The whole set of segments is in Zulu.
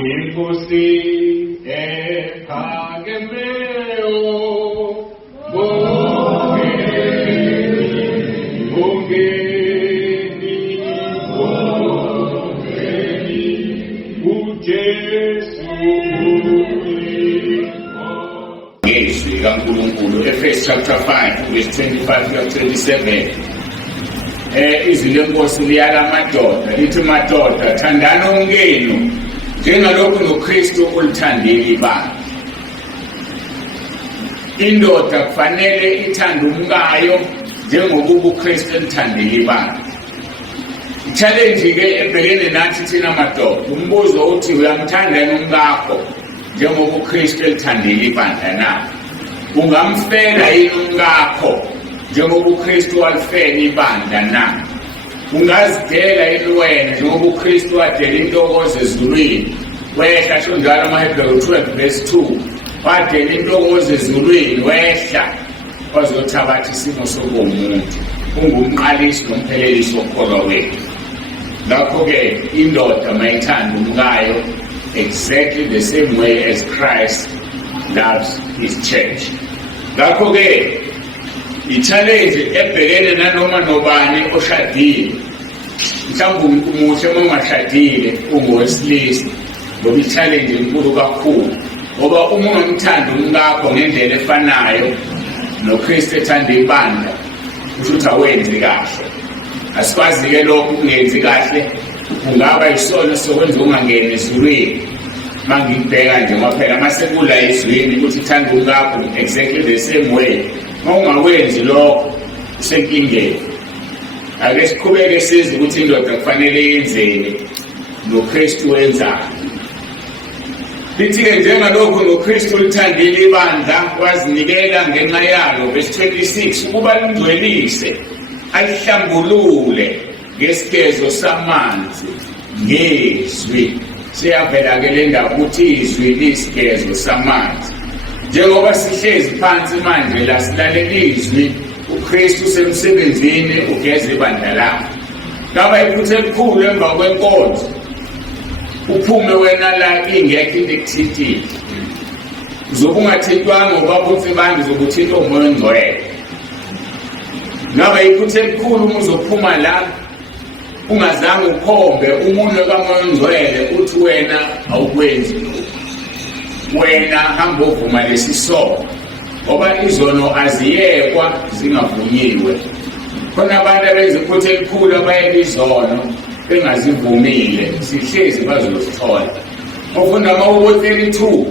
Uyinkosi ephakemeyo, bongeni uJesu ngezwi kaNkulunkulu Efesu chapter 5 verse 25-27. Izwi lenkosi liyala amadoda lithi, madoda thandana umkenu njengalokhu noKristu ulithandile ibandla. Indoda kufanele ithande umkayo njengoba uKristu elithandile ibandla. I-challenge ke ebhekene nathi thina madoda, umbuzo uthi uyamthanda yini umkakho njengoba uKristu elithandile ibandla na? Ungamfela yini umkakho njengoba uKristu walifela ibandla na? Ungazidela yini wena njengoba uKristu wadela intokozo ezulwini? Wehla sho njalo amaHebrew 12 verse 2, wadela intokozo ezulwini wehla wazothabatha isimo sokumuntu. Ungumqalisi nomphelelisi wokukholwa wethu. Ngakho-ke indoda mayithanda umkayo exactly the same way as Christ loves his church. Ngakho-ke i-challenge ebhekene nanoma nobani oshadile, mhlawumbe umuhle uma ungashadile ungowesilisa, ngoba i-challenge inkulu kakhulu. Ngoba uma ungamthanda umkakho ngendlela efanayo noKristu ethanda ibandla, kusho ukuthi awenzi kahle. Asikwazi-ke lokhu kungenzi kahle, kungaba yisono sokwenza ungangeni ezulwini. Uma ngibheka nje ngaphela masekula ezwini ukuthi thanda umkakho exactly the same way, uma ungawenzi lokho usenkingeni. Ake siqhubeke sizi ukuthi indoda kufanele yenzeni noKristu wenzayo. Lithi-ke njengalokhu noKristu ulithandile ibandla wazinikela ngenxa yalo, verse 26, ukuba lingcwelise alihlambulule ngesigezo samanzi ngezwi. Siyavela-ke le ndaba ukuthi izwi liyisigezo samanzi. Njengoba sihlezi phansi manje la silalela izwi, uKristu usemsebenzini ugeza ibandla lakhe. Ngaba iphutha elikhulu emva kwenkonzo, uphume wena la ingekho into ekuthintile. Uzobe ungathintwanga ngobabuthe bandi, uzobe uthintwa umoya ongcwele. Ngaba iphutha elikhulu uma uzophuma la ungazange ukhombe umunwe kamoya ongcwele uthi wena awukwenzi lokhu. Wena hamba uvuma lesi sono, ngoba izono aziyekwa zingavunyiwe. Khona abantu abenza iphutha elikhulu abayeka izono bengazivumile, sihlezi bazosithola. Ufunda amaHubo 32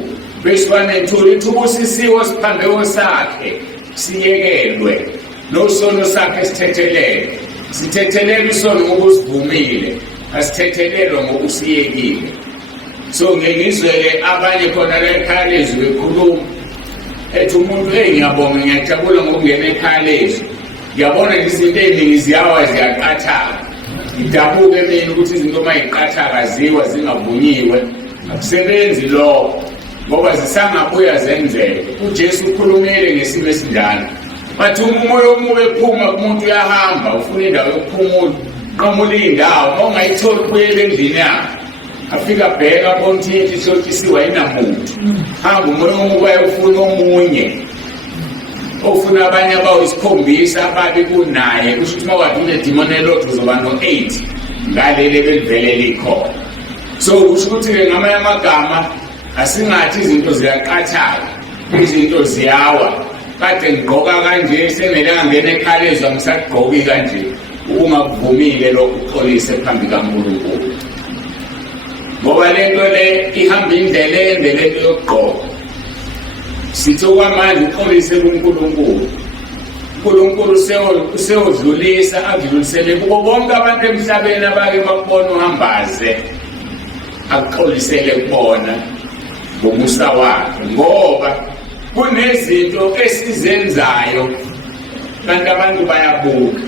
verse 1 and 2, lithi ubusisiwe siphambeko sakhe siyekelwe, nosono sakhe sithethelele. Sithethelele isono ngokusivumile, asithethelelwa ngokusiyekile. So ngengizwele abanye khona la ekhaya lezwi bekhuluma ethi umuntu ngiyabonga ngiyajabula ngokungena ekhaya lezwi, ngiyabona izinto eziningi ziyawa ziyaqathaka. Ngidabuke mina ukuthi izinto uma yiqathaka ziwa zingavunyiwe, akusebenzi lokho ngoba zisangabuya zenzeke. uJesu ukhulumile ngesimo esinjalo, bathi umoya omubi ephuma kumuntu uyahamba ufuna indawo yokuphumula, nqamula indawo, uma ungayitholi ubuyele endlini yakhe. Afika abheka abona ukuthi into ihlotshisiwe ayinamuntu. Hamba umoya omubi ayofuna omunye, ofuna abanye abayisikhombisa ababi kunaye. Kusho ukuthi uma kade unedimoni elodwa uzoba no-8 ngaleli belivele likhona. So kusho ukuthi-ke ngamanye amagama asingathi izinto ziyaqathaka, izinto ziyawa. Kade ngigqoka kanje sengelanga ngena ekhaya lezwi angisagqoki kanje. Ungakuvumile lokhu uxolise phambi kaNkulunkulu, ngoba lento le ihamba indlela ende lento yokugqoka. Sithi okwamanje uxolise kuNkulunkulu. uNkulunkulu useyodlulisa, adlulisele kubo bonke abantu emhlabeni abake bakubona uhambaze, akuxolisele kubona ngomusa wakhe. Ngoba kunezinto esizenzayo kanti abantu bayabuka,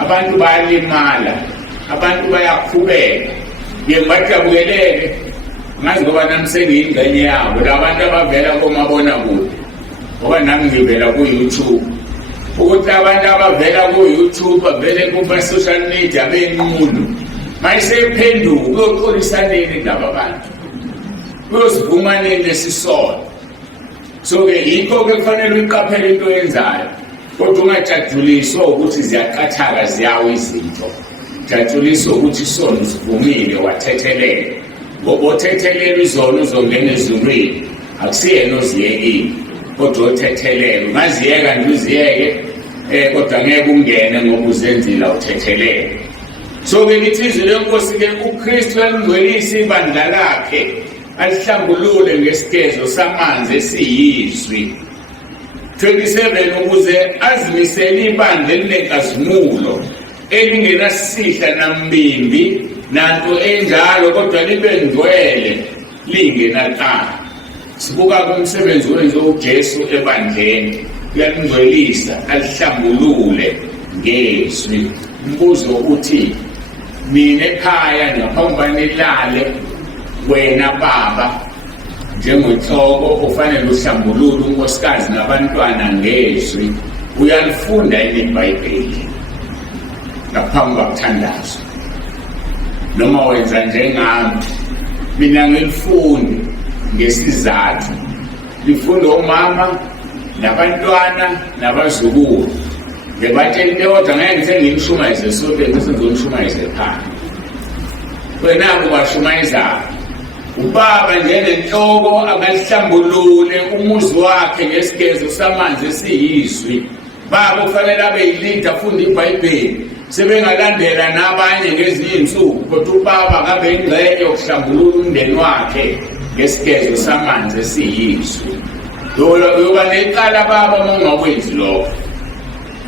abantu bayalimala, abantu bayakhubeka. Ngibajabukeleke ngazi ngoba nami sengiyingxenye yabo labantu abavela komabonakude, ngoba nami ngivela ku-YouTube. Ukuthi abantu abavela ku-YouTube bavele kuma-social media benqunu, mayisephenduka uyoxolisaneni laba bantu. uyosivumaneni lesisono. So ke yikho ke kufanele uyiqaphele into oyenzayo, kodwa ungajajuliswa ukuthi ziyaqathaka ziyawo izinto. Jajuliswa ukuthi isono sivumile wathethelela. Ngoba othethelela izono uzongena ezulwini, akusiyena oziyekile, kodwa othethelela. Ungaziyeka nje uziyeke, kodwa ngeke ungene ngoba uzenzile awuthethelela. So ke lithi izwi lenkosi ke uKristu alingcwelise ibandla lakhe, alihlambulule ngesigezo samanzi esiyizwi. 27 ukuze azimisele ibandla elinenkazimulo elingenasihla nambimbi nanto enjalo, kodwa libe ngcwele lingenaqala. Sibuka kumsebenzi wenze uJesu ebandleni, uyalingcwelisa alihlambulule ngezwi. Umbuzo uthi mina ekhaya ngaphambi kwanilale, wena baba njengenhloko ufanele uhlambulule unkosikazi nabantwana ngezwi. Uyalifunda yini iBhayibheli ngaphambi kokuthandaza? Noma wenza njengami? Mina ngilifundi ngesizathu. Lifunda omama nabantwana nabazukulu. Ngebatshela into kodwa ngeke ngithe ngimshumayeze sonke bese ngizomshumayeza ekhaya. Wena ubashumayizayo. Ubaba njengenhloko akalihlambulule umuzi wakhe ngesigezo samanzi esiyizwi. Baba kufanele abe yilida afunda iBhayibheli, sebengalandela nabanye ngezinye insuku, kodwa ubaba akabe ingxenye yokuhlambulula umndeni wakhe ngesigezo samanzi esiyizwi. Yoba necala baba uma ungakwenzi lokho.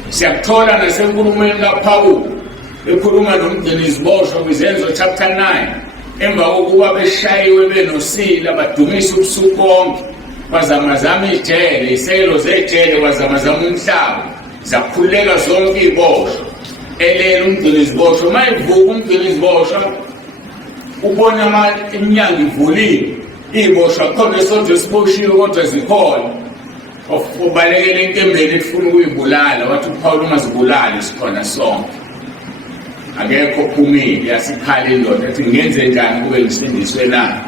Siyakuthola nasenkulumweni kaPawulu ekhuluma nomgciniziboshwa kwiZenzo chapter 9, emva kokuba beshayiwe benosila badumisa ubusuku bonke, bazamazama ijele, iselo zejele, bazamazama umhlaba, zakhuleka zonke iboshwa. Elela umgciniziboshwa, uma ivuka umgciniziboshwa ubona iminyango ivulile, iboshwa khona esonto siboshiwe kodwa zikhona. Ubalekele enkembeni efuna ukuyibulala, wathi uPawulu umazibulali sikhona sonke. Akekho ophumile, yasikhala indoda ethi ngenze njani kube ngisindiswe na.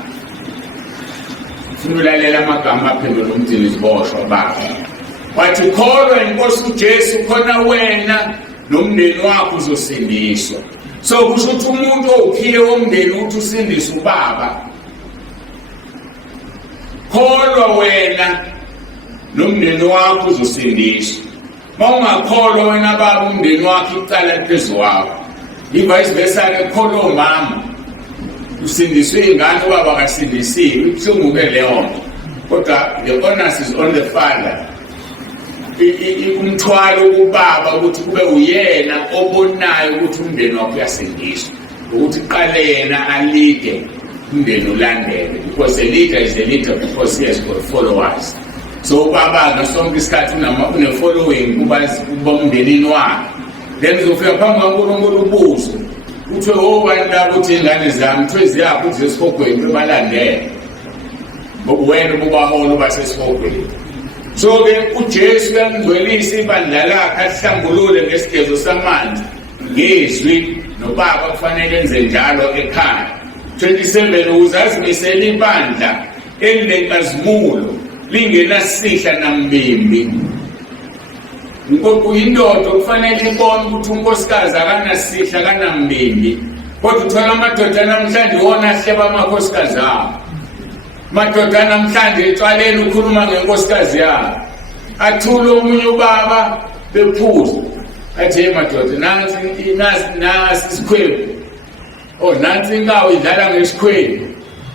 Ufuna ulalela amagama aphendula umgciniziboshwa baba. Wathi kholwa inkosi uJesu khona wena nomndeni wakho uzosindiswa. So kusho ukuthi umuntu okhiye womndeni uthi usindiswe ubaba. Kholwa wena nomndeni wakho uzosindiswa. Uma ungakholwa wena baba, umndeni wakho icala phezu wakho. Vice versa ke kholwa umama usindiswe ingane ubaba akasindisiwe, ibuhlungu ke leyo nto. Kodwa the onus is on the father. Umthwalo kubaba ukuthi kube uyena obonayo ukuthi umndeni wakho uyasindiswa, ukuthi qale yena alide umndeni ulandele, because a leader is a leader because he has got followers. So ubaba ngasonke isikhathi une-following kuba umndenini wakhe. Then uzofika phambi kaNkulunkulu ubuzo kuthiwe obani labo ukuthi iy'ngane zami kuthiwe ziyaphi ukuthi zesihogweni bebalandele, wena ububaholo basesihogweni. So-ke uJesu uyalingcwelisa ibandla lakhe alihlambulule ngesigezo samanzi ngezwi, nobaba kufanele enze njalo ekhaya. 27 ukuze azimisele ibandla elinenkazimulo lingenasihla nambimbi. Indoda kufanele ibone ukuthi unkosikazi akanasihla akanambimbi, kodwa uthola amadoda namhlanje wona ahleba amakhosikazi abo. Madoda namhlanje etswaleni ukhuluma ngenkosikazi yabo, athule omunye ubaba bephuza athi hey madoda, nansi isikhwebu, nansi inkawu idlala ngesikhwebu,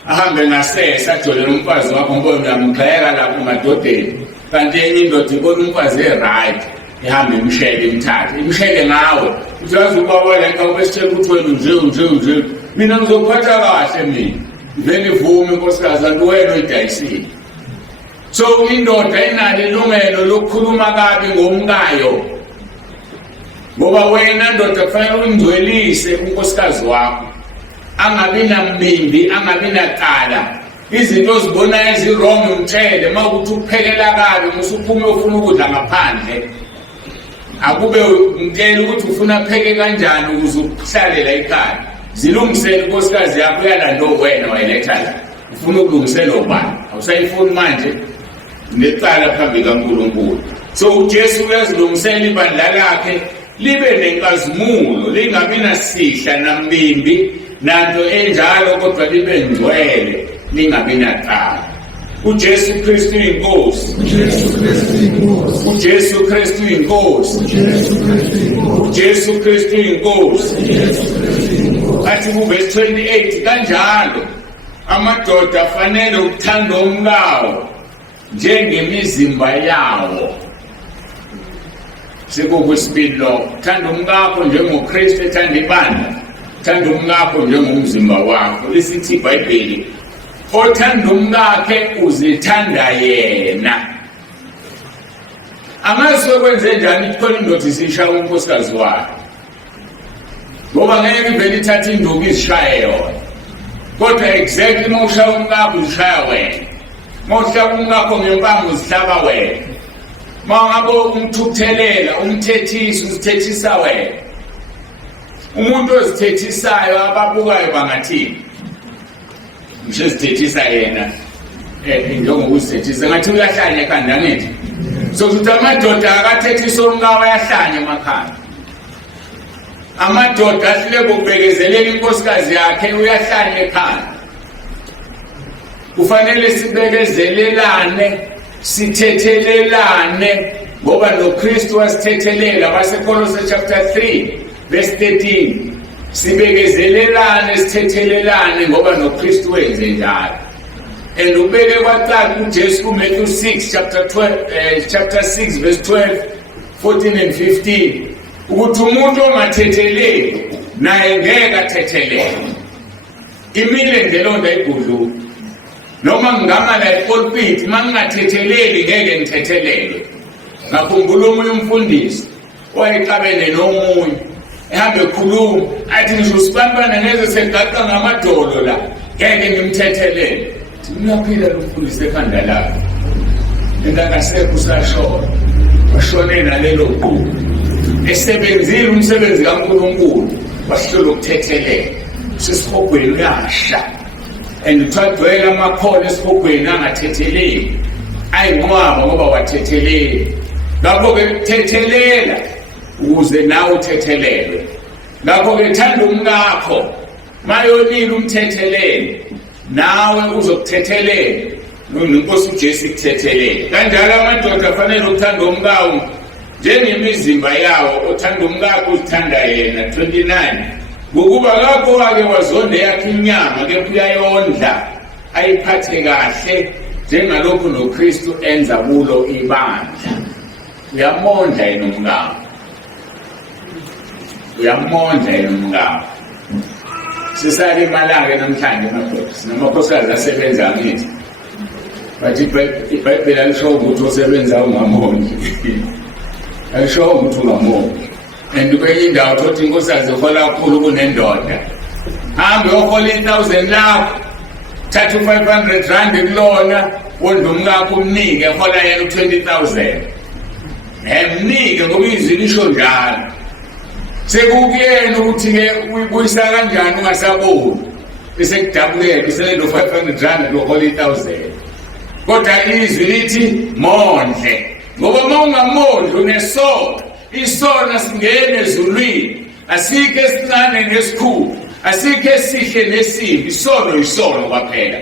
ahambe ngasesa ajolela umfazi wakho ngoba uyamxheka lapho emadodeni. Kanti enye indoda ibona umfazi e-right, ihambe imshele imthathe, imshele ngawe. Uthi yazi ubaba lenka ubesitshela ukuthi wena nje, mina ngizokuphatha kahle mina. Vele ivume inkosikazi kanti wena uyidayisile. So indoda inalo ilungelo lokukhuluma kabi ngomkayo, ngoba wena ndoda kufanele ungcwelise unkosikazi wakho, angabi nambimbi, angabi nacala. Izinto ozibona ezi-wrong umtshele, uma ukuthi ukuphekela kabi musuphume ufuna ukudla ngaphandle, akube umtshela ukuthi ufuna pheke kanjani ukuze uhlalela ekhaya. Zilungisele inkosikazi yakho yalando wena wayiletha la. ufuna ukulungisela ubani, awusayifuni manje necala phambi kaNkulunkulu. So uJesu uyazilungisela ibandla lakhe libe nenkazimulo, lingabi nasihla namimbi nanto enjalo, kodwa libe ngcwele, lingabi nacala. uJesu Kristu inkosi, uJesu Kristu inkosi, uJesu Kristu inkosi. Athi kuverse 28 kanjalo amadoda afanele ukuthanda umkawo njengemizimba yawo. Sekukwesibili lo, thanda umkakho njengoKristu ethanda ibandla, thanda umkakho njengomzimba wakho. Lisithi iBhayibheli, othanda umkakhe uzithanda yena. Angazi kwenze njani khona indoda isishaya unkosikazi wayo, ngoba ngeke ivele ithathe induku izishaye yona. Kodwa exactly uma ushaya umkakho uzishaya wena, uma uhlaba umkakho ngempama uzihlaba wena, uma ngabe umthukuthelela umthethisa uzithethisa wena. Umuntu ozithethisayo ababukayo bangathini? Ngisho ezithethisa yena njengokuzithethisa ngathi uyahlanya ekhanda ngithi. So kuthi amadoda akathethisa umkawo ayahlanya emakhaya. Amadoda ahlule kubekezelela inkosikazi yakhe uyahlanya ekhaya. Kufanele sibekezelelane, sithethelelane, ngoba noKristu wasithethelela. Basekolose chapter 3 verse 13, sibekezelelane sithethelelane ngoba noKristu wenze njalo. And ubeke kwaqala uJesu kuMatthew 6 chapter 6 verse 12, 14 and 15, ukuthi umuntu ongathetheleli naye ngeke athethelele. Imile ngelonda igudlu, noma ngingama la epulpit mangingathetheleli ngeke ngithethelele. Ngakhumbula omunye umfundisi owayeqabene nomunye ehambe ekhuluma athi ngisho sibanibana ngeze segaqa ngamadolo la ngeke ngimthethelele. Uyaphila lo mfundisi ekhanda lakhe, engasekho usashona, washone nalelo qhubu, esebenzile umsebenzi kaNkulunkulu, wahlola ukuthethelela. Sesihogweni uyasha, and uthadwela amakhola esihogweni angathetheleli, ayinqwaba ngoba wathetheleli. Ngakho-ke thethelela ukuze nawe uthethelelwe. Ngakho-ke thanda umkakho, mayonile umthethelele, nawe uzokuthethelela nenkosi uJesu ikuthethelele. Kanjalo amadoda afanele ukuthanda umkawo njengemizimba yawo, othanda umkakho uzithanda yena. 29, ngokuba lapho wake wazonda yakhe inyama ke uyayondla ayiphathe kahle njengalokhu noKristu enza kulo ibandla. Uyamondla yena umkawo, uyamondla yena umkawo. Sisale imalake namhlanje madoda, sinamakhosikazi asebenza ngithi, bathi iBhayibheli alisho ukuthi osebenza ungamondli. Alisho ukuthi ungamondli. And kwenye indawo thothi inkosikazi ihola kakhulu kunendoda. Hambe uyohola 1,000 lakho, thatha 500 rand kulona, wondla umkakho umnike, hola yena 20,000. Mnike ngoba izwi lisho njalo. Sekukuyena ukuthi-ke uyibuyisa kanjani ungasaboni, esekudabuleka iselelo 500 rand lohola 1,000. Kodwa izwi lithi mondle, ngoba uma ungamondli unesono. Isono asingene ezulwini, asikho esincane nesikhulu, asikho esihle nesimbi. Isono isono kwaphela.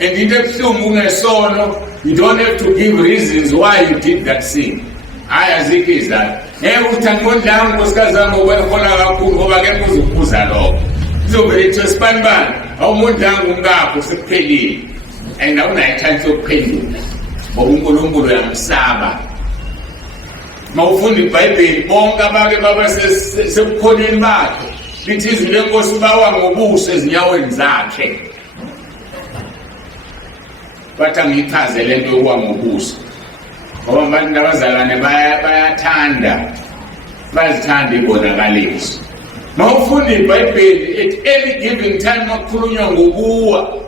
And into ebuhlungu ungesono, you don't have to give reasons why you did that sin. Hayi azikho izathu. Ngeke uthi angikondlanga unkosikazi wami ngokuhola kakhulu ngoba ngeke uzukubuza lokho. Izovele ithi wesibanibani awumondlanga umkakho sekuphelile. And awunayo ichance yokuphendula ngoba uNkulunkulu uyamsaba. Mawufunda iBhayibheli bonke abake baba sebukhoneni bakhe lithi izwi lenkosi bawa ngobuso ezinyaweni zakhe. Bathi angichaze lento yokuwa ngobuso ngoba abantu abazalwane bayathanda, bazithanda ibonakaliso. Mawufunda iBhayibheli at any given time makukhulunywa ngokuwa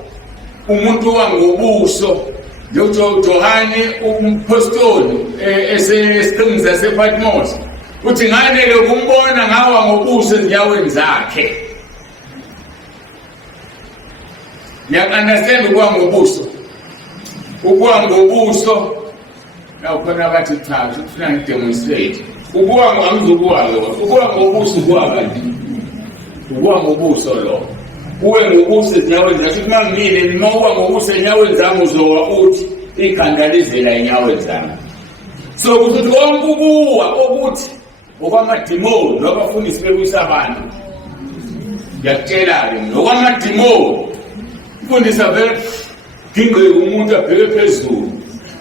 umuntu uwa ngobuso. Johane umpostoli esesiqingi sasePatmos uthi nganele ukumbona ngawa ngobuso ezinyaweni zakhe. Niyakunderstand ukuwa ngobuso? Ukuwa ngobuso la khona abathi cha ufuna ngidemonstrate. Ukuwa angizokuwa lo. Ukuwa ngobuso kuwa kanti. Ukuwa ngobuso lo. Uwe ngobuso ezinyaweni zakho mangile noma uwa ngobuso enyaweni zami uzowa uthi ikhanda lizela enyaweni zami. So ukuthi konke ukuwa ukuthi okwamadimoni nabafundisi bebuyisa abantu. Ngiyakutshela-ke nokwamadimoni ufundisa vele dinqe umuntu abheke phezulu.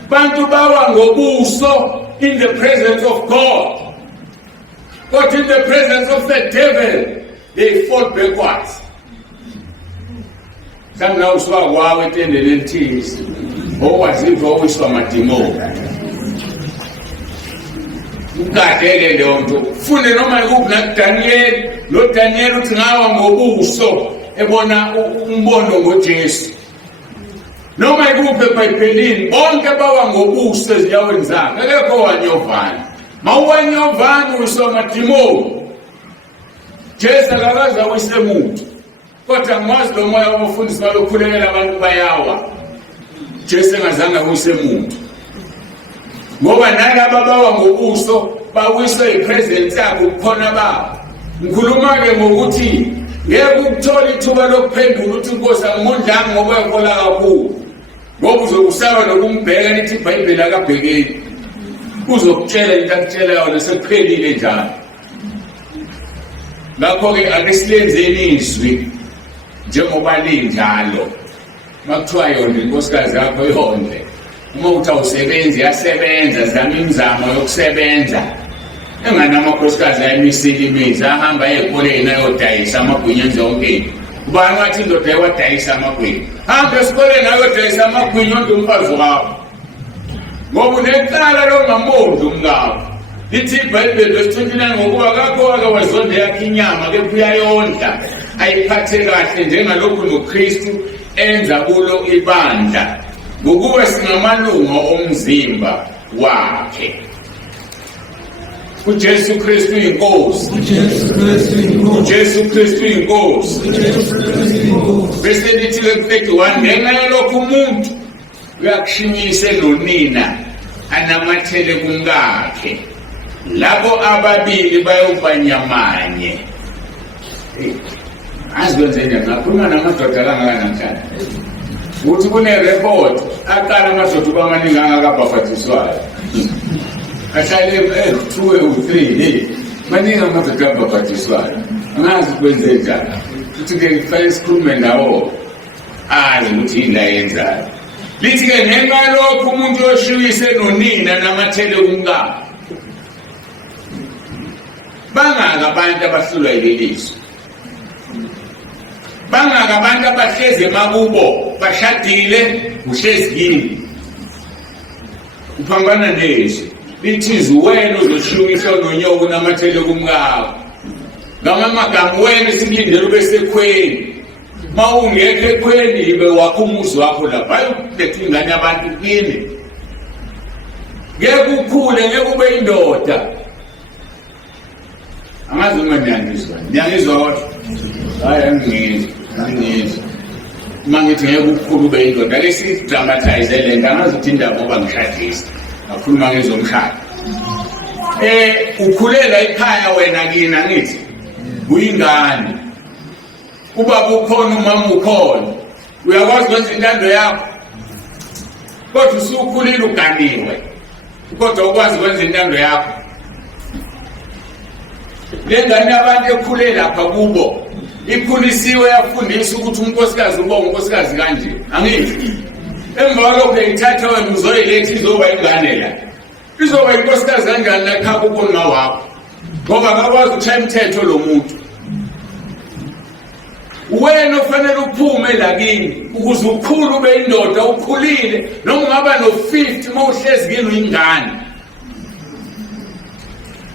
Bantu bawa ngobuso in the presence of God. But in the presence of the devil they fall backwards. Samna uswa kwawe etendele elithisi owaziva owiswa amadimoni. Ukadele leyo nto funde noma ikuphi nakuDaniel lo Daniel uthi ngawa ngobuso ebona umbono ngoJesu noma ikuphi eBhayibhelini bonke bawa ngobuso ezinyaweni zakhe akekho wanyovana mawanyovana uswa amadimoni. Jesu akakaza wisemuntu kodwa ngwazi lo moya wabafundisi balokhulekela abantu bayawa. Jesu engazange wisemuntu ngoba nalaba bawa ngobuso bawiswe ipresence yakhe ukukhona babo. Ngikhuluma-ke ngokuthi ngeke ukuthola ithuba lokuphendula ukuthi inkosi angimondlanga ngoba yakhola kakhulu ngoba uzokusaba nokumbheka lithi iBhayibheli akabhekeli uzokutshela into akutshela yona sekuphelile njalo. Ngakho-ke ake silenzeni izwi njengoba linjalo makuthiwa yona inkosikazi yakho yonke uma uthi awusebenzi yasebenza zama imizamo yokusebenza enganamakhosikazi ayemisile imizi ahamba ezikoleni ayodayisa amagwinya enze yonke. Ubani wathi indoda yawadayisa amagwinya? Hamba esikoleni ayodayisa amagwinya onke umfazi wakho ngoba unecala longamondi umngakho. Lithi iBhayibheli verse 29 ngokuba kakho-ke wazonda yakhe inyama kepha uyayondla ayiphathe kahle njengalokhu noKristu enza kulo ibandla ngokuba singamalunga omzimba wakhe. uJesu Kristu inkosi. uJesu Kristu inkosi. Bese lithi le-31 ngenxa yalokho umuntu uyakushimisa nonina anamathele kumkakhe labo ababili bayobanyamanye. Azikwenze ngakhuluma namadoda kangakanamhlanje uthi kunereport aqala amadoda kwamaningi angakabhafathiswayo ahlale 2 or 3 maningi amadoda abhafathiswayo angazi kwenze njani uthi-ke kufanele sikhulume ndawo azi ukuthi yini la yenzayo. Lithi-ke ngenxa yalokho umuntu yoshiyise nonina namathele kumkakhe. Bangaka abantu abahlulwa yileliso? Bangaka abantu abahlezi emakubo bashadile uhlezi kini uphambana nezwi lithi wena uzoshiyiswa nonyoko namathele kumkakho. Ngamagama wena silindele ube sekhweni mawungekho ekhweni ibe wakho umuzi wakho lapha ayokuletha ingane yabantu kini. Ngeke ukhule ngeke ube indoda. Angazi uma niyangizwa kodwa hayi angizwa mangithi ngeke ukukhulu ube indoda ake sidramatize le nto angazi ukuthi indaba ngoba ngishadisa ngakhuluma ngezomshado. Ukhulela ekhaya wena kini angithi uyingane ubaba ukhona umama ukhona uyakwazi ukwenza intando yakho kodwa usukhulile uganiwe kodwa ukwazi ukwenza intando yakho. Le ngane abantu ekhule lapha kubo ikhulisiwe yafundiswa ukuthi unkosikazi uba unkosikazi kanje angithi emva kwalokho uyayithatha wena uzoyiletha izoba ingane la izoba inkosikazi kanjani la ekhaya kubona wakho ngoba akakwazi ukushaya imithetho lo muntu. Wena ufanele uphume la kini ukuze ukhule ube indoda ukhulile noma ungaba no-50 mawuhlezi kini uyingane.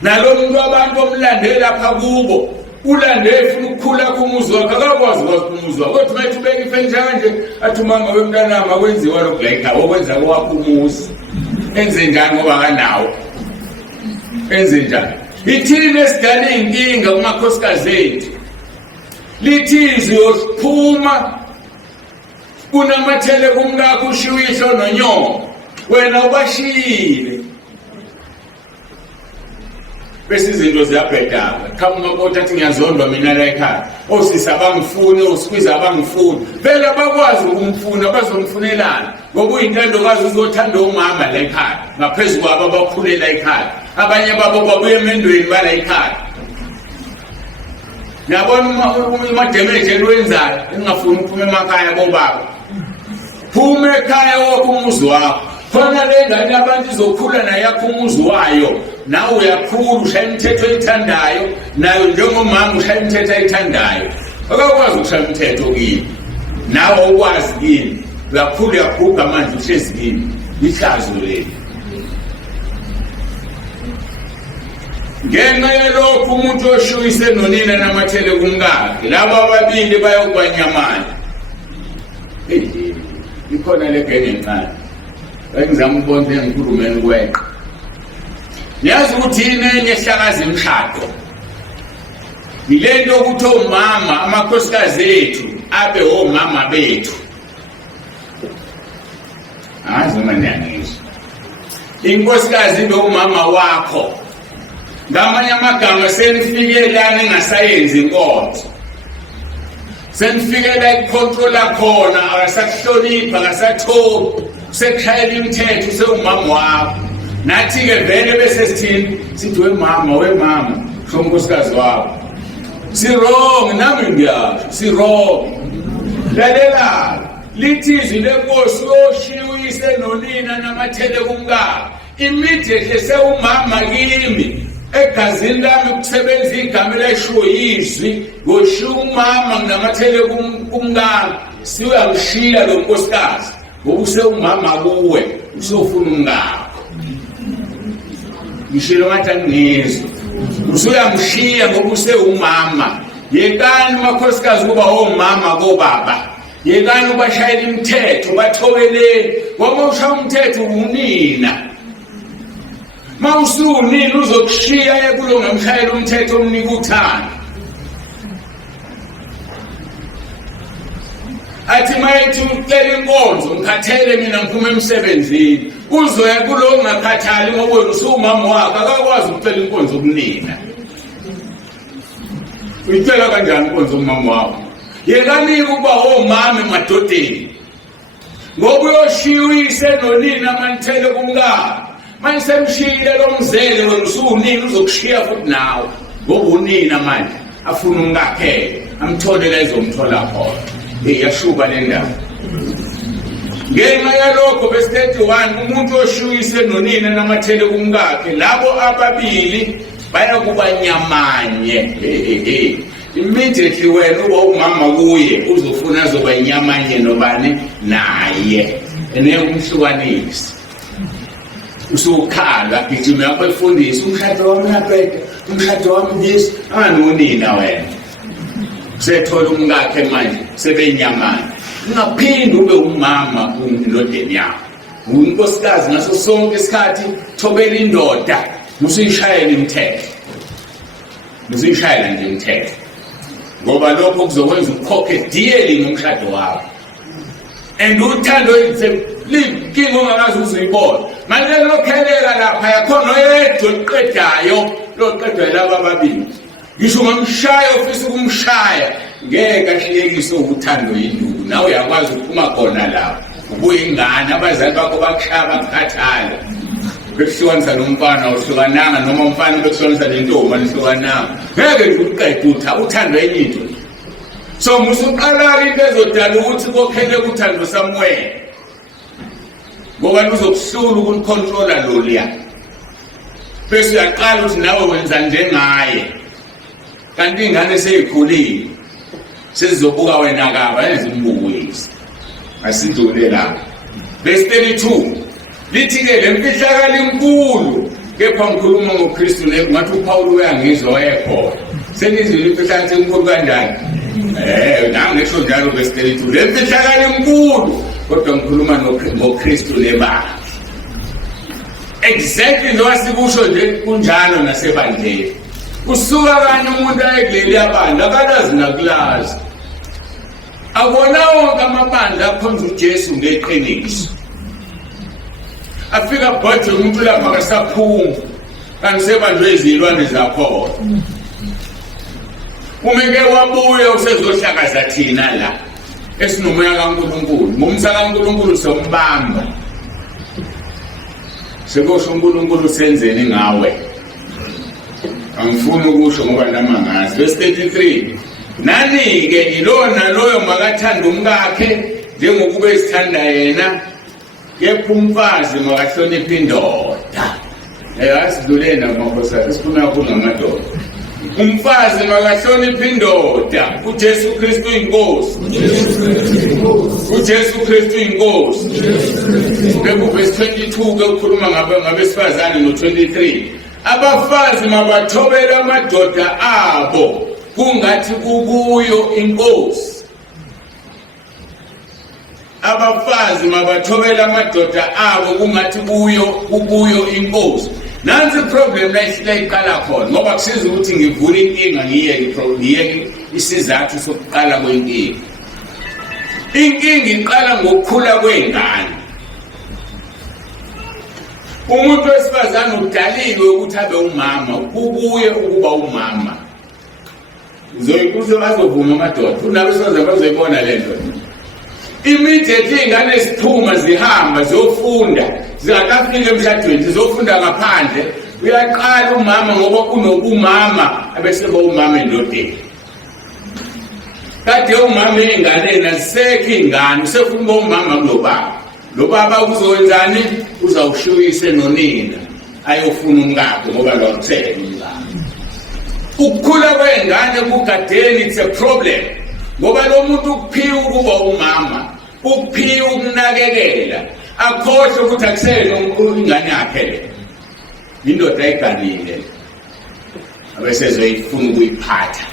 Nalo muntu abantu omlandela lapha kubo ulande efuna ukukhula kumuzi wakhe akakwazi ukumuzi wakhe kodwa mayithi ubeka ife njanje athi uma ngabe mntanami akwenziwa lokhu la ekhaya okwenza kwakho umuzi enze njani ngoba akanawo enze njani. Ithini esidale inkinga kumakhosikazi ethu lithi izwi yokuphuma kunamathele kumkakho ushiwe ihlo nonyoko wena ubashiyile bese izinto ziyabhedaka qhamuka kodwa athi ngiyazondwa mina la ekhaya osisi abangifuni osikwiza abangifuni vele bakwazi ukumfuna bazomfunelana ngoba uyintandokazi uzothanda umama la ekhaya ngaphezulu kwabo abakhulela ekhaya abanye babo babuye emendweni bala ekhaya yabona umademeje lwenzayo engafuni ukuphuma emakhaya bobaba phuma ekhaya wakho umuzi wakho khona le ngane abantu izokhula naye yakho umuzi wayo nawe uyakhula ushaya imithetho oyithandayo nayo njengomama ushaya imithetho oyithandayo akakwazi ukushaya imithetho kini nawe ukwazi kini uyakhula uyaguga manje uhlezi kini ihlazo leli ngenxa yalokho umuntu oshuyise nonina namathele kumkakhe labo ababili bayokubanyamana ikhona le genge encane engizama ukubona engikhulumeni kweqa niyazi ukuthi yini enye ehlakaza imshado yilento ukuthi omama amakhosikazi ethu abe omama bethu azuma niyangizwa inkosikazi ibe umama wakho ngamanye amagama senifikelana engasayenzi inkonzo senifikela icontrola khona akasahlonipha akasathobi sekushayela imithetho sewumama wakho nathi-ke vele bese sithini sithi wemama sho unkosikazi wakho si-wrong nami ngiyasho si-wrong lalela lithi izwi lenkosi uyoshiwise nonina namathele kumkakhe immediately sewumama kimi egazini lami kusebenza igama elashiwo yizwi ngoshiya umama nginamathele kumkakhe siuyamshiya lo nkosikazi ngoba usewumama kuwe usofuna umkakho ngishilo ngathi angizwa usuyamshiya ngoba usewumama yekani makhosikazi kuba omama kobaba yekani ubashayela imithetho bathobeleni ngoba ushaya umthetho unina mawusunini uzokushiya ekulo ngamshayela umthetho omnika uthando athi mayethi ucela inkonzo ngikhathele mina ngiphuma emsebenzini uzoya kulo ongakhathali ngoba wena usumama wakhe akakwazi ukucela inkonzo kunina uyicela kanjani inkonzo umama wakho yekani ukuba omama emadodeni ngoba uyoshiwise nonina manithele kumkakhe manje semshiyile lo mzele wena usunini uzokushiya futhi nawe ngoba unina manje afuna umkakhe amthole la izomthola khona yashuba le ndaba ngenxa yalokho bese 31 umuntu oshuyise nonina namathele kumkakhe labo ababili bayakuba nyamanye immediately wena uba umama kuye uzofuna zoba nyamanye nobani naye ene umhlukanisi usukhala gijima yakho efundisa umshado wami uyaphetha umshado wami Yesu anonina wena sethola umkakhe manje sebenyamana ungaphindi ube umama kumndodeni yakho unkosikazi ngaso sonke isikhathi thobela indoda musuyishayela imithetho musuyishayela nje imithetho ngoba lokho kuzokwenza ukhokhe dearly ngomshado wakho and uthando likinga ongakazi uzuyibona manje lokhelela lapha yakhona oyedwa oqedayo loqedwa laba ababili ngisho ngamshaya ofisa ukumshaya ngeke ashiyekise uthando yinduku nawe uyakwazi ukuphuma khona lapho ubuye ingane abazali bakho bakushaya bakukhathala bekuhlukanisa nomfana uhlukananga noma umfana bekuhlukanisa nentombi anihlukananga ngeke ngikuqeda uthando enye into so musuqala into ezodala ukuthi kokhele uthando samwele ngoba luzokuhlula ukucontrola loliya bese uyaqala ukuthi nawe wenza njengaye kanti ingane seyikhulile sezizobuka wena kaba ezimbukisi asidule la verse 32 lithi-ke le mfihlakalo enkulu kepha ngikhuluma ngoKristu ngathi uPawulu uyangizwa wayekhona senizwe imfihlakalo enkulu kanjani nami ngisho njalo verse 32 le mfihlakalo enkulu kodwa ngikhuluma ngoKristu nebandla exactly njengoba sikusho nje kunjalo Akona wonke amabandla akhonza uJesu ngeqiniso. Afika bhodle umuntu lapha akasaphuma. Kanti sebanjwe izilwane zakhona. Umeke wabuya usezohlakaza thina la. Esinomoya kaNkulunkulu. Ngomsa kaNkulunkulu sombamba. Sekusho uNkulunkulu senzeni ngawe. Angifuni ukusho ngoba namangazi. Verse 33. Nani-ke ilona loyo makathanda umkakhe njengokuba esithanda yena, kepha umfazi makahloniphe indoda. Asidluleni amakhosana, sifuna kakhulu ngamadoda. Umfazi makahloniphe indoda. uJesu Kristu inkosi. uJesu Kristu inkosi. Verse 22 ke ukhuluma ngabesifazane no-23. Abafazi mabathobele amadoda abo kungathi kukuyo inkosi. Abafazi mabathobele amadoda abo kungathi kukuyo inkosi. Nansi problem la iqala khona ngoba kusiza ukuthi ngivule inkinga ngiyeke isizathu sokuqala kwenkinga. Inkinga iqala ngokukhula kwengane. Umuntu wesifazane udaliwe ukuthi abe umama, kubuye ukuba umama. Azovuma amadoda, unabesifazane bazoyibona lento. Immediately ingane ziphuma zihamba ziyofunda, zingakafika emshadweni zizofunda ngaphandle, uyaqala umama ngoba kunobumama abeseba umama endodeni. Kade umama ingane azisekho ingane, usefuna umama kulobaba. Lo baba uzowenzani? Uzawushuyise nonina ayofuna umkakhe ngoba lo uthele umkakhe. Ukukhula kwengane kugadeni it's a problem. Ngoba lo muntu ukuphiwa ukuba umama, ukuphiwa ukunakekela, akhohle ukuthi akusele ingane yakhe. Indoda eganile abesezoyifuna ukuyiphatha.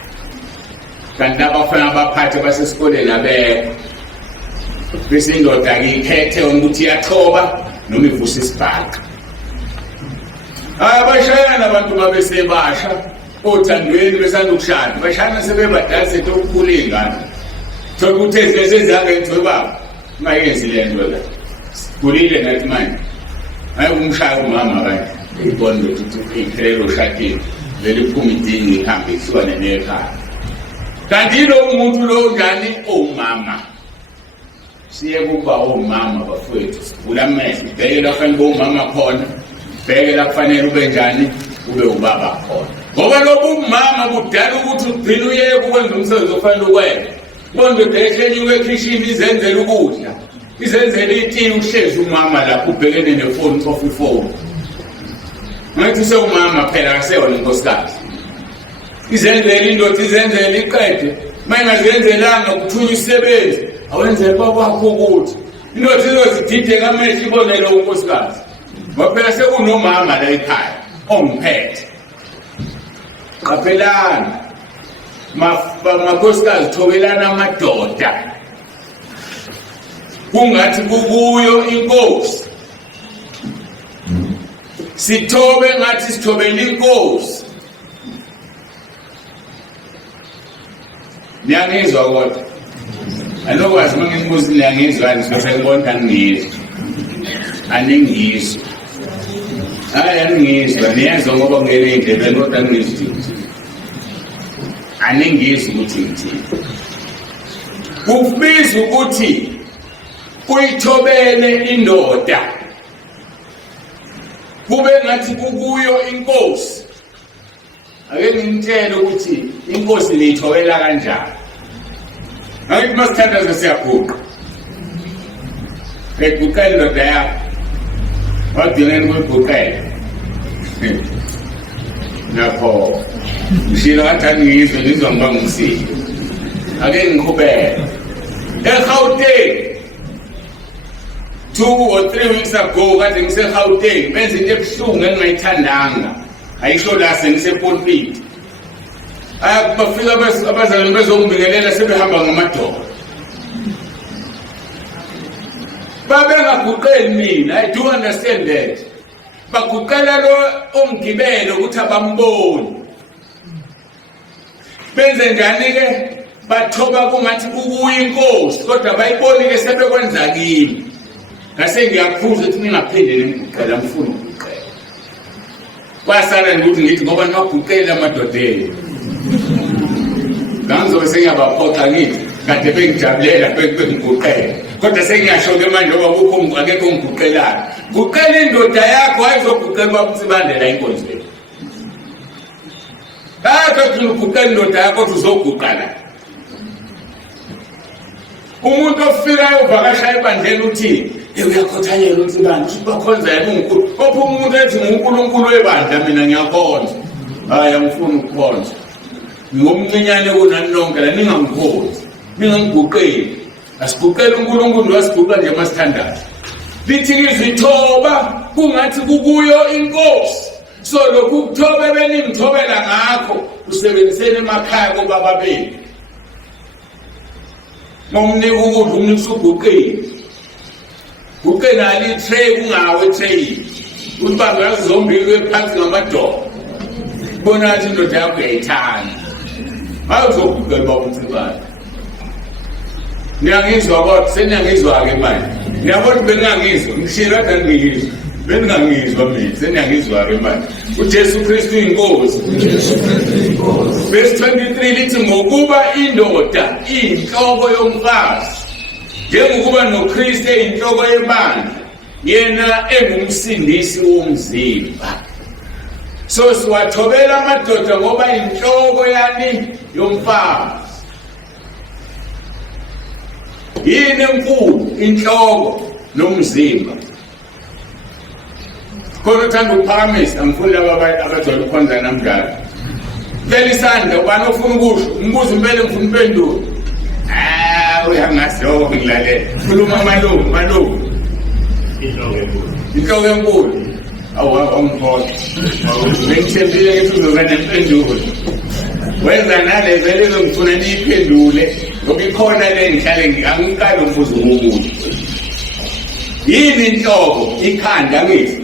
Kanti abafana abaphathe basesikoleni abekho. Bese indoda ikhethe ukuthi iyathoba noma ivusa isibhaqa. Abashayana abantu babesebasha othandweni besanda ukushada. Bashana sebebadala sethu ukukhula ingane. Thola ukuthi ezizange ngithobe baba. Ungayenzi le nto la. Kulile nathi manje. Hayi umshaya umama kanje. Ibona ukuthi ikhelelo shakile. Vele iphuma idingi ihambe iswane nekhaya. Kanti lo muntu lo njani omama. Siye kuba omama bafowethu sivula amehlo bheke la kufanele ube umama khona, bheke la kufanele ube njani ube ubaba khona. Ngoba lobu umama kudala ukuthi ugcine uyeke ukwenza umsebenzi ofanele ukwenza. Bonke ehleli ekhishini izenzela ukudla, izenzela itiye uhlezi umama lapho ubhekene nefoni of ifoni. Ngathi sewumama phela akaseyona inkosikazi. Izenzela indoda izenzela iqede, mayingazenzelanga kuthunywa isebenzi. Awenze kwakho ukuthi indoda izozidide kamehlo ibone lo unkosikazi. Ngoba sekunomama la ekhaya ongiphethe. Qaphelana. Makhosikazi thobelana amadoda. Kungathi kukuyo inkosi. Sithobe ngathi sithobela inkosi. Niyangizwa kodwa? Anokwazi mangimbuzi niyangizwa ngisebona ngizwa. Aningizwa. Hayi aningizwa niyazwa ngoba ngene indebe kodwa ngizwa. Aningizwa ukuthi ngithini. Kubiza ukuthi uyithobele indoda. Kube ngathi kukuyo inkosi. Ake ngimtshele ukuthi inkosi niyithobela kanjani. Ngathi masithandaze siyaguqa. Eguqela indoda yakho. Wadingeni kweguqela. Nakho. Ngishilo ngathi ngizwe ngiba ngumsili. Ake ngiqhubeke. eGauteng 2 or 3 weeks ago kade ngiseGauteng benza into ebuhlungu engingayithandanga. Ayisho la sengisePolpit. Bafika abazalwane bezongibingelela sebehamba ngamadoda. Babengaguqeli mina, I do understand that. Baguqela lo omgibelo ukuthi abamboni. Benze njani ke? bathoba kungathi kukuya inkosi kodwa bayibonile sebekwenza kimi. Ngase ngiyakhuza ukuthi ningaphinde ningiguqela mfuna ukuguqela. Kwasala ukuthi ngithi ngoba niwaguqela amadodeni. Ngizobe sengiyabaphoxa ngithi kade bengijabulela bengiguqela. Kodwa sengiyasho-ke manje ngoba kukho akekho ngiguqelayo. Guqela indoda yakho ayizoguqelwa ukusibandela inkonzweni. Kade uguqela indoda yakho uzoguqala. Umuntu ofikayo uvakasha ebandleni uthi uyakhothanyela ukuthi bantu bakhonza yena uNkulunkulu. Kopha umuntu ethi nguNkulunkulu webandla mina ngiyakhonza. Hayi angifuni ukukhonza. Ngomncinyane kunani lonke la ningangikhonzi. Ningangiguqeli. Asiguqele uNkulunkulu wasiguqa nje masithandaza. Lithi ngizithoba kungathi kukuyo inkosi. So lokhu kuthobe beningithobela ngakho usebenzisene emakhaya kobaba benu. Momnika ukudla umnikisa uguqeli. Guqela li-tray kungawe tray. Ubamba ngazombili phansi ngamadolo. Bona ukuthi indoda yakho uyayithanda. Awuzoguqela baba uNtibane. Ngiyangizwa kodwa seniyangizwa-ke manje. Ngiyabona ukuthi bengingangizwa ngishilo kade ngiyizwa. Bengingangizwa mina seniyangizwa-ke manje. uJesu Kristu inkosi. Verse 23 lithi ngokuba indoda iyinhloko yomfazi njengokuba noKristu eyinhloko yebandla yena engumsindisi womzimba. So siwathobela amadoda ngoba inhloko yani yomfazi. Yini enkulu inhloko nomzimba. Khona uthanda ukuphakamisa angifuni laba abajwayele ukukhonza namdala. Phela isandla ubani ofuna ukusho umbuzo impela ngifuna impendulo. Uyangaziyo ngilalela. Khuluma malungu. Inhloko enkulu. Awungikhohlwa. Bengithembile ukuthi uzoba nempendulo. Wenza nale lezo ngifuna niyiphendule ngoba ikhona le ngihlale angikali umbuzo ngokuthi. Yini inhloko? Ikhanda ngithi.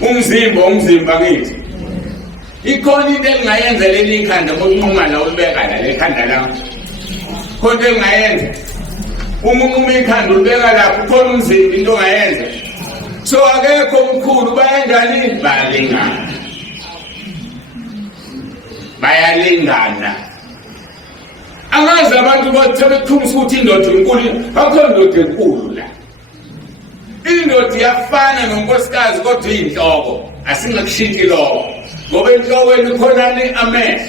Umzimba ngithi. Ikhona into engayenza leli ikhanda ngokunquma la ulibeka la lekhanda lakho. Khona engayenza. Uma ikhanda ulibeka lapho khona umzimba into ongayenza. So akekho omkhulu bayenjani? Bayalingana. Angazi abantu bathi bethumisa ukuthi indoda enkulu, akho indoda enkulu la. Indoda iyafana nonkosikazi kodwa iyinhloko. Asingakushintsha lokho. Ngoba enhlokweni khona amehlo,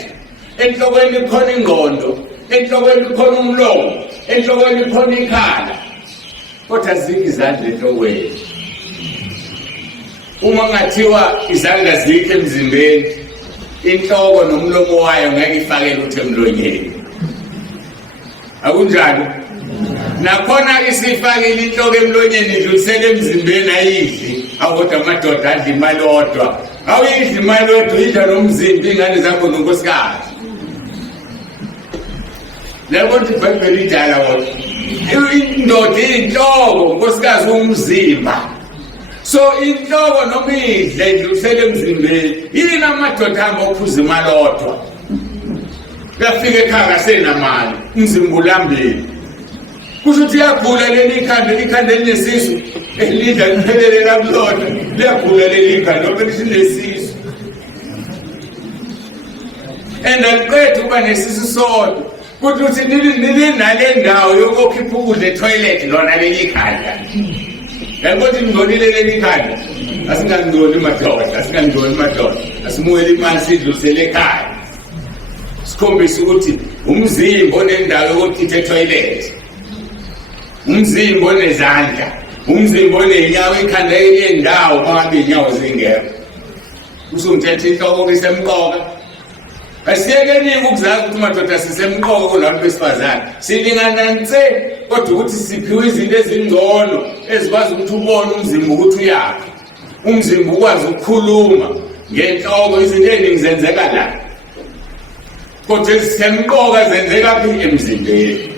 enhlokweni khona ingqondo, enhlokweni khona umlomo, enhlokweni khona ikhala. Kodwa zikho izandla enhlokweni. Uma ngathiwa izandla zikho emzimbeni, inhloko nomlomo wayo ngeke ifake lutho emlonyeni. Akunjalo? Nakhona isifakile inhloko emlonyeni idlulisele emzimbeni ayidli. Awukodwa amadoda adla imali odwa. Awuyidli imali odwa idla nomzimba ingane zakho nonkosikazi. Lebo nto iBhayibheli idala kodwa. Indoda iyinhloko, unkosikazi umzimba. So inhloko noma idla idlulisele emzimbeni. Yini amadoda ahamba ophuza imali odwa? Kuyafika ekhaya kasenamali, umzimba ulambile. Kusho ukuthi iyagula leli ikhanda elinesisu, elidla liphelele lakulona, liyagula leli ikhanda ngoba linesisu. And aliqeda ukuba nesisu sodwa. Kuthi uthi nilinale ndawo yokukhipha ukudla etoilet lona leli ikhanda. Yabo ukuthi ngizolile leli ikhanda. Asingangizoli madoda. Asimuyele imali sidlulisele ekhaya. Sikhombisa ukuthi umzimba onendawo yokukhipha etoilet. Umzimba onezandla, umzimba onenyawo ikhanda elindawo mangabe inyawo zingekho. Usungithethe inhloko isemqoka. Asiyekeni ukuzazi ukuthi madoda sisemqoka kunabantu besifazane. Silingana nse kodwa ukuthi siphiwe izinto ezingcono ezikwazi ukuthi ubone umzimba ukuthi uyaphi. Umzimba ukwazi ukukhuluma ngenhloko izinto eziningi zenzeka la. Kodwa sisemqoka zenzeka phi emzimbeni.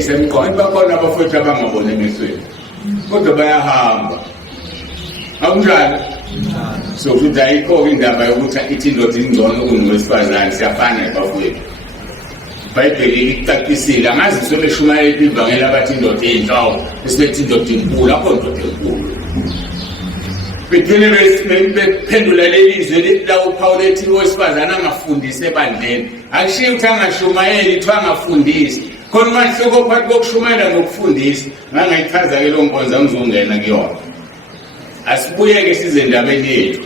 Semqoka bakhona abafowethu abangabona emehlweni. Kodwa bayahamba. Akunjalo? So futhi ayikho indaba yokuthi ithi indoda ingcono kunowesifazane siyafana abafowethu. iBhayibheli licacisile angazi sobeshumayela ivangeli abathi indoda eyinhloko esibethi indoda enkulu akho ndoda enkulu bethene bephendula lelizwe lithi la uPawulu ethi owesifazana angafundisi ebandleni akushiyo ukuthi angashumayeli kuthiwa angafundisi khona umahluko phakathi kokushumayela nokufundisa ngangayichaza ke lo nkonzo angizongena kuyona asibuyeke size endabeni yethu